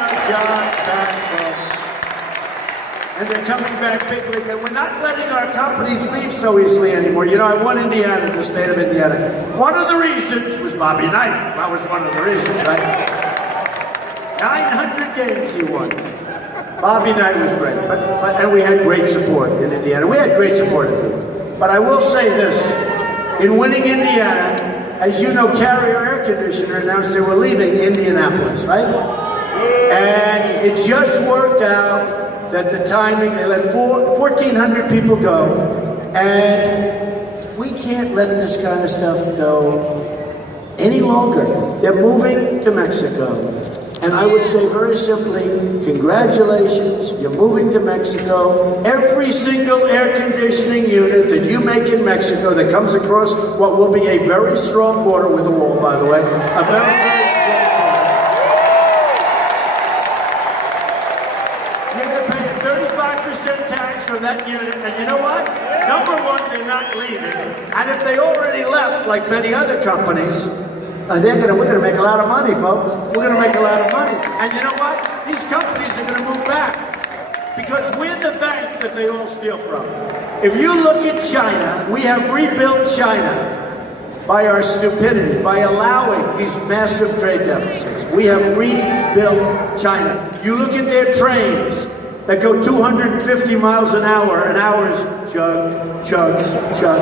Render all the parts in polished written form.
our jobs back, folks. And they're coming back big league. And we're not letting our companies leave so easily anymore. You know, I won Indiana, the state of Indiana. One of the reasons was Bobby Knight. That was one of the reasons, right? 900 games he won. Bobby Knight was great. And we had great support in Indiana. We had great support in Indiana. But I will say this. In winning Indiana, as you know, Carrier Air Conditioner announced they were leaving Indianapolis, right? And it just worked out that the timing, they let 1,400 people go, and we can't let this kind of stuff go any longer. They're moving to Mexico. And I would say very simply, congratulations, you're moving to Mexico. Every single air conditioning unit that you make in Mexico that comes across what will be a very strong border with a wall, by the way, a very, very strong border. You're going to pay a 35% tax on that unit, and you know what? Number one, they're not leaving. And if they already left, like many other companies, we're going to make a lot of money, folks. We're going to make a lot of money. And you know what? These companies are going to move back. Because we're the bank that they all steal from. If you look at China, we have rebuilt China by our stupidity, by allowing these massive trade deficits. We have rebuilt China. You look at their trains that go 250 miles an hour, and hours chug, chug, chug.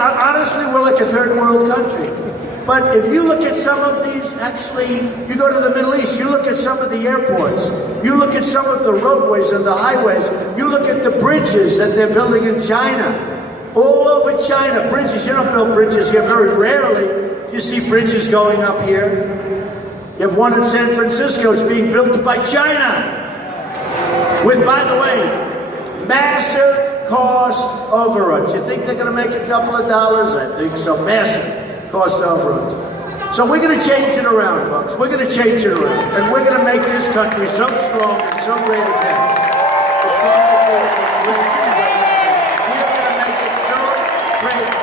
Honestly, we're like a third world country. But if you look at some of these, actually, you go to the Middle East, you look at some of the airports, you look at some of the roadways and the highways, you look at the bridges that they're building in China. All over China, bridges. You don't build bridges here very rarely. You see bridges going up here. You have one in San Francisco, it's being built by China. With, by the way, massive cost overruns. You think they're going to make a couple of dollars? I think so. Massive cost overruns. So we're going to change it around, folks. We're going to change it around. And we're going to make this country so strong and so great again. We're going to make it so great again.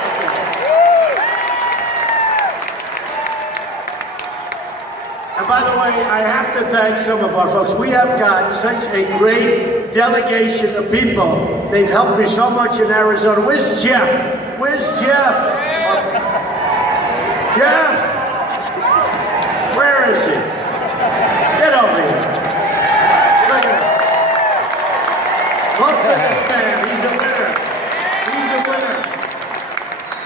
And by the way, I have to thank some of our folks. We have got such a great delegation of people. They've helped me so much in Arizona. Where's Jeff? Where's Jeff? Jeff? Where is he? Get over here. Look at him. Look at this man. He's a winner. He's a winner.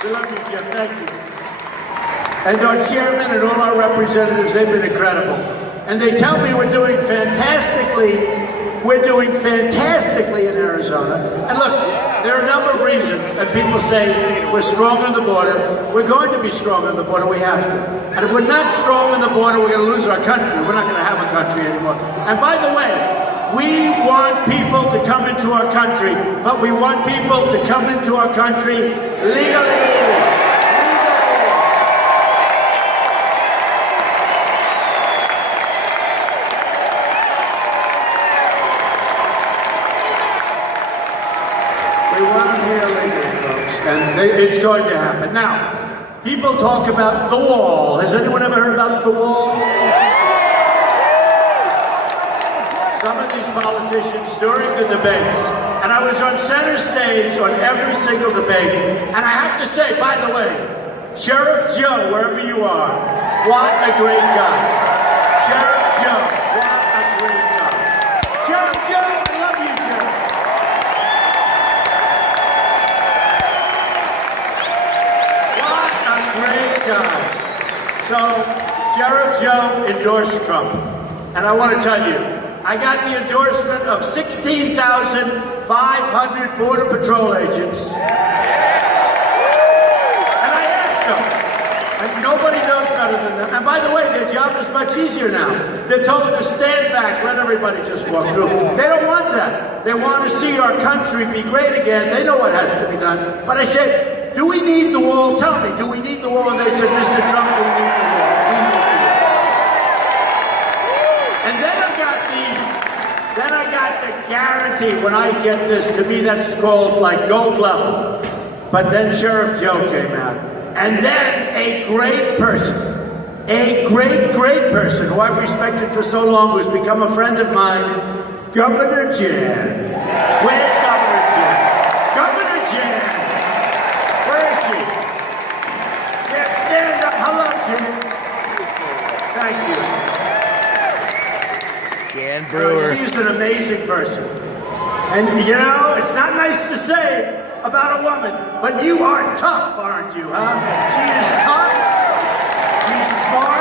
We love you, Jeff. Thank you. And our chairman and all our representatives, they've been incredible. And they tell me we're doing fantastically. We're doing fantastically in Arizona. And look, there are a number of reasons that people say we're strong on the border. We're going to be strong on the border. We have to. And if we're not strong on the border, we're going to lose our country. We're not going to have a country anymore. And by the way, we want people to come into our country, but we want people to come into our country legally. And it's going to happen. Now, people talk about the wall. Has anyone ever heard about the wall? Some of these politicians during the debates, and I was on center stage on every single debate, and I have to say, by the way, Sheriff Joe, wherever you are, what a great guy. Sheriff Joe, what a great guy. Sheriff Joe, I love you, Sheriff. So, Sheriff Joe endorsed Trump. And I want to tell you, I got the endorsement of 16,500 Border Patrol agents. And I asked them, and nobody knows better than them. And by the way, their job is much easier now. They're told to stand back, let everybody just walk through. They don't want that. They want to see our country be great again. They know what has to be done. But I said, do we need the wall? Tell me, do we need the wall? And they said, Mr. Trump, we need the wall. We need the wall. And then I got the guarantee when I get this. To me, that's called like gold level. But then Sheriff Joe came out. And then a great person a great, great person who I've respected for so long, who's become a friend of mine, Governor Jan. Where's Governor Jan? Governor Jan! Where is she? Yeah, stand up. Hello, Jan. Thank you. Jan Brewer. She's an amazing person. And, you know, it's not nice to say about a woman, but you are tough, aren't you, huh? She is tough. She's smart.